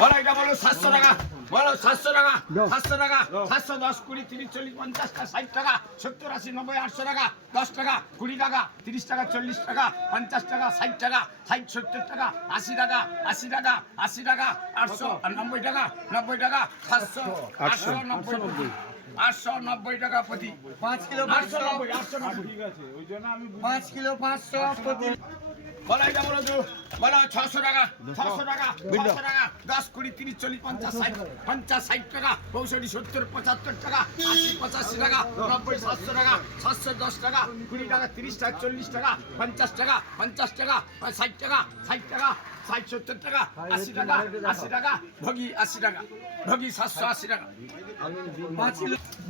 বলো এটা বলো সাতশো টাকা। বলো সাতশো টাকা সাতশো টাকা সাতশো দশ কুড়ি তিরিশ চল্লিশ পঞ্চাশ টাকা ষাট টাকা সত্তর আশি নব্বই আটশো টাকা দশ টাকা কুড়ি টাকা তিরিশ টাকা চল্লিশ টাকা পঞ্চাশ টাকা ষাট টাকা ষাট সত্তর টাকা আশি টাকা আশি টাকা আশি টাকা আটশো নব্বই টাকা নব্বই টাকা সাতশো আটশো নব্বই আটশো নব্বই। টাকা প্রতি। পাঁচ কিলো আটশো নব্বই আটশো নব্বই। পাঁচ কিলো পাঁচশো প্রতি এটা বলো তো। বলো ছশো টাকা ছশো টাকা ছশো টাকা দশ কুড়ি তিরিশ চল্লিশ পঞ্চাশ ষাট পঞ্চাশ ষাট টাকা পঁয়ষট্টি সত্তর পঁচাত্তর টাকা পঁচাশি টাকা নব্বই সাতশো টাকা সাতশো দশ টাকা কুড়ি টাকা তিরিশ টাকা চল্লিশ টাকা পঞ্চাশ টাকা পঞ্চাশ টাকা ষাট টাকা ষাট টাকা ষাট সত্তর টাকা আশি টাকা আশি টাকা ভগি আশি টাকা ভগি সাতশো আশি টাকা।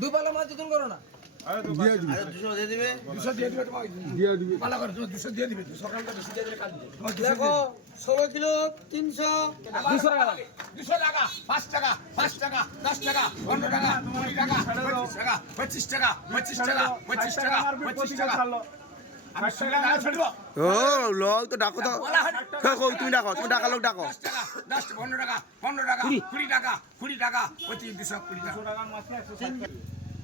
দুপালা মাছ যোজন করো না। দেখো ষোলো কিলো তিনশো। দুশো টাকা দুশো টাকা পাঁচ টাকা পাঁচ টাকা দশ টাকা পনেরো টাকা কুড়ি টাকা পঁচিশ টাকা পঁচিশ টাকা পঁচিশ টাকা পঁচিশ টাকা পঁচিশ টাকা। ও লল তো ডাকো তো। তুমি ডাকো তুমি ডাকা লোক ডাকো। টাকা দশ পনেরো টাকা পনেরো টাকা কুড়ি। টাকা কুড়ি টাকা পঁচিশ দুশো কুড়ি টাকা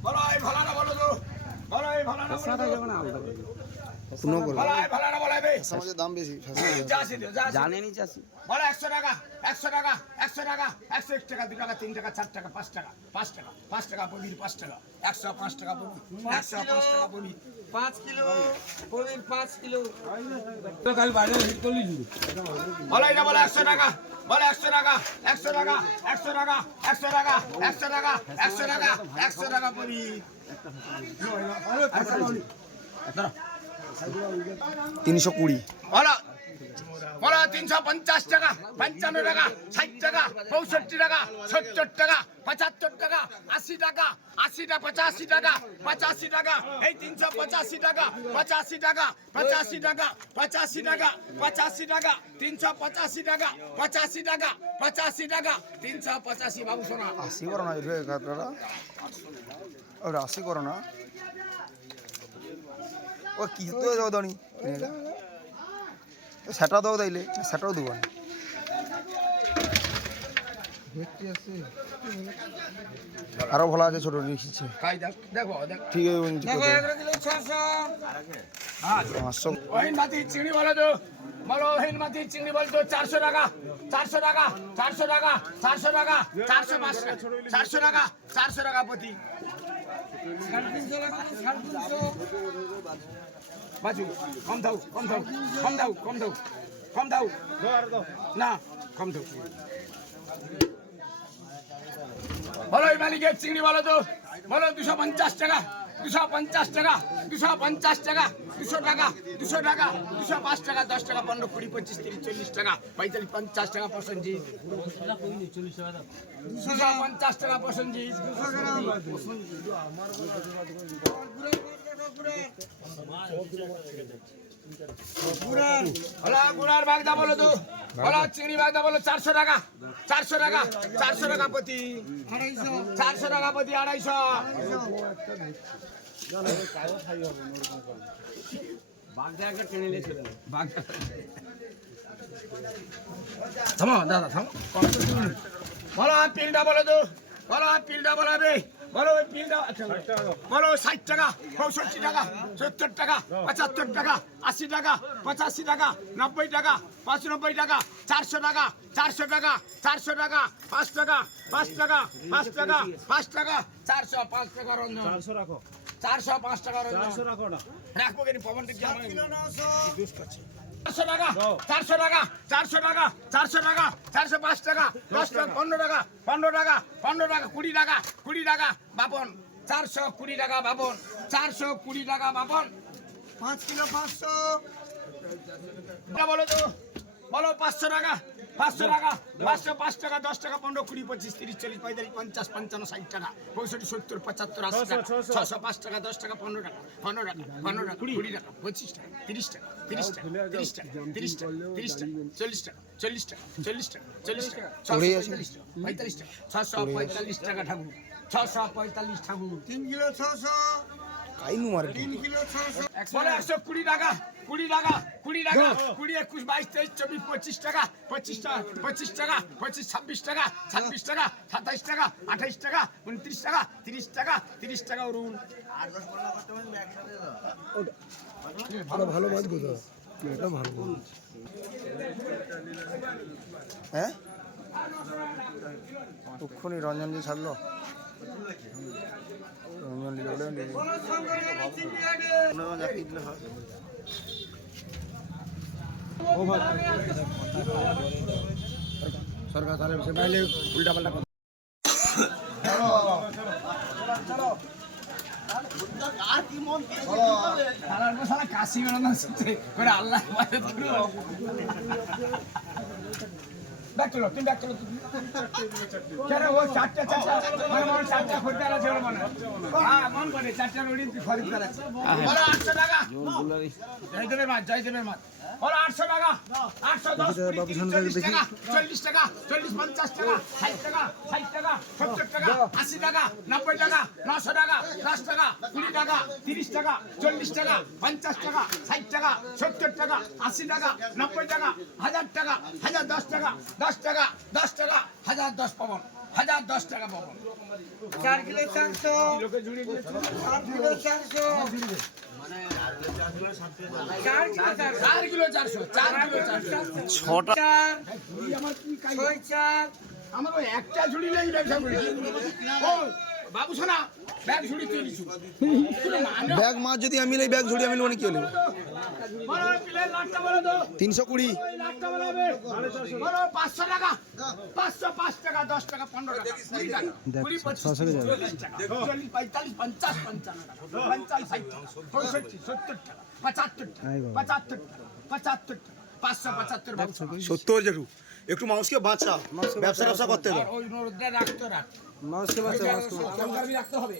বলো এই ভালো না বলো তো বলো এই ভালো না বলো সমাজের দাম বেশি জানেনি চাষি বলো একশো টাকা একশো টাকা একশো টাকা একশো এক টাকা দু টাকা তিন টাকা চার টাকা পাঁচ টাকা পাঁচ টাকা পাঁচ টাকা পনির পাঁচ টাকা একশো পাঁচ টাকা পনির একশো পাঁচ টাকা পনির পাঁচ কিলো পনির পাঁচ কিলো বলো এটা বলো একশো টাকা বলো একশো টাকা একশো টাকা একশো টাকা একশো টাকা একশো টাকা একশো টাকা একশো টাকা পনির তিনশো কুড়ি বলো তিনশো পঞ্চাশ টাকা পঞ্চান্ন টাকা ষাট টাকা পঁয়ষট্টি টাকা সত্তর টাকা পঁচাত্তর টাকা আশি টাকা আশি টাকা পঁচাশি টাকা পঁচাশি টাকা এই তিনশো পঁচাশি টাকা পঁচাশি টাকা পঁচাশি টাকা পঁচাশি টাকা পঁচাশি টাকা তিনশো পঁচাশি টাকা পঁচাশি টাকা পঁচাশি টাকা তিনশো পঁচাশি বাবু শোনা আশি করো না আশি করো না ও কি তো দানি সেটা দাও তাইলে সেটাও দেবো না। আরও ভালো আছে ছোট দেখ ঠিক আছে পাঁচশো মাটি চিংড়ি বলো তো। বলো ওহিন মাটি চিংড়ি বলতো চারশো টাকা চারশো টাকা চারশো টাকা চারশো টাকা চারশো পাঁচ চারশো টাকা চারশো টাকা প্রতি সাড়ে তিনশো লাগবে সাড়ে তিনশো বাজু, কম দাও কম দাও কম দাও কম দাও কম দাও। না, কম দাও। বলো এই মালিকের চিংড়ি বলো তো। বলো দুশো পঞ্চাশ টাকা। দুশো পঞ্চাশ টাকা দুশো পঞ্চাশ টাকা দুশো টাকা দুশো টাকা দুশো পাঁচ টাকা দশ টাকা পনেরো কুড়ি পঁচিশ তিরিশ চল্লিশ টাকা পঁয়তাল্লিশ পঞ্চাশ টাকা পসঞ্জি দুশো পঞ্চাশ টাকা পসঞ্জি হলো গুড়ার বাগদা বলো তো। হলো চিংড়ি বাগদা বলো, চারশো টাকা চারশো টাকা চারশো টাকা প্রতি। চারশো টাকা প্রতি আড়াইশো। থামো, দাদা, থামো। বলো পিলটা বলো তো। বলো পিলটা বলো রে বলো ওই পিলটা। আচ্ছা, বলো ষাট টাকা পঁয়ষট্টি টাকা সত্তর টাকা পঁচাত্তর টাকা আশি টাকা পঁচাশি টাকা নব্বই টাকা পঁচানব্বই টাকা চারশো টাকা চারশো টাকা চারশো টাকা পাঁচ টাকা পাঁচ টাকা পাঁচ টাকা পাঁচ টাকা চারশো পাঁচ টাকা রঞ্জন চারশো রাখো। চারশো পাঁচ টাকা রঞ্জন রাখব কিন্তু পবনটা কি আমার চারশো টাকা চারশো টাকা চারশো টাকা চারশো টাকা চারশো পাঁচ টাকা দশ টাকা পনেরো টাকা পনেরো টাকা পনেরো টাকা কুড়ি টাকা কুড়ি টাকা বাপন চারশো কুড়ি টাকা বাপন চারশো কুড়ি টাকা বাপন। পাঁচ কিলো পাঁচশো। বলো তো বলো পাঁচশো টাকা। পাঁচশো টাকা পাঁচশো পাঁচ টাকা দশ টাকা পনেরো কুড়ি পঁচিশ তিরিশ চল্লিশ পঁয়তাল্লিশ পঞ্চাশ পঞ্চান্ন ষাট টাকা পঁয়ষট্টি সত্তর পঁচাত্তর আশি টাকা ছশো পাঁচ টাকা দশ টাকা পনেরো টাকা পনেরো টাকা পনেরো টাকা কুড়ি টাকা পঁচিশ টাকা তিরিশ টাকা তিরিশ টাকা তিরিশ টাকা তিরিশ টাকা তিরিশ টাকা চল্লিশ টাকা চল্লিশ টাকা চল্লিশ টাকা চল্লিশ টাকা পঁয়তাল্লিশ টাকা পঁয়তাল্লিশ টাকা ছশো পঁয়তাল্লিশ টাকা ঠাকুর ছশো পঁয়তাল্লিশ ঠাকুর। তিন কিলো ছশো। তিন কিলো ছশো বলো একশো কুড়ি টাকা কুড়ি টাকা কুড়ি টাকা কুড়ি একুশ বাইশ তেইশ চব্বিশ পঁচিশ টাকা পঁচিশ টাকা পঁচিশ টাকা পঁচিশ ছাব্বিশ টাকা ছাব্বিশ টাকা সাতাইশ টাকা আঠাইশ টাকা উনত্রিশ টাকা তিরিশ টাকা তিরিশ টাকা অরুণ। ভালো ভালো মাছ কোথাও এটা ভালো হ্যাঁ? তক্ষণি রঞ্জনজি ছাড়লো? সরকার তাহলে সে পাইলে উল্টা পাল্টা কথা কাশি বেড়ানো করে আল্লাহ চলো তুমি চলো তুমি। চারটা চারটা মানে মনে চারটা খরিদ্দার আছে ওর মনে হয়। হ্যাঁ মন করে চারটা রুটি খরিদ্দার আছে টাকা জয়দেবের মাছ জয়দেবের মাছ বলো আটশো টাকা। আটশো দশ কুড়ি, চল্লিশ টাকা চল্লিশ টাকা চল্লিশ পঞ্চাশ টাকা ষাট টাকা ষাট টাকা সত্তর টাকা আশি টাকা নব্বই টাকা নশো টাকা দশ টাকা কুড়ি টাকা তিরিশ টাকা চল্লিশ টাকা পঞ্চাশ টাকা ষাট টাকা সত্তর টাকা আশি টাকা নব্বই টাকা হাজার টাকা হাজার দশ টাকা দশ টাকা দশ টাকা হাজার দশ পাবন হাজার দশ টাকা পাবন। চার কিলো চারশো চার কিলো চারশো ছটা চার আমার কি ছয় চার। আমার একটা ঝুড়ি নেই ব্যবসা করি বাবু শোনা। ব্যাগ ঝুড়ি তুই নিছু। ব্যাগ মাছ যদি আমি এই ব্যাগ ঝুড়ি আমি মানে কি তিনশো কুড়ি। পাঁচশো টাকা? পাঁচশো পাঁচ টাকা দশ টাকা পনেরো টাকা টাকা। কুড়ি পঁচিশ চল্লিশ টাকা চল্লিশ পঁয়তাল্লিশ পঞ্চাশ পঞ্চান্ন টাকা পঞ্চাশ ষাট টাকা পঁয়ষট্টি সত্তর টাকা পঁচাত্তর টাকা পঁচাত্তর টাকা পঁচাত্তর টাকা পাঁচশো পঁচাত্তর সত্তর জেঠু একটু মানুষকে বাঁচা। ব্যবসা ব্যবসা করতে ওই রাখতো রাখ মাউসকে বাঁচা রাখতে হবে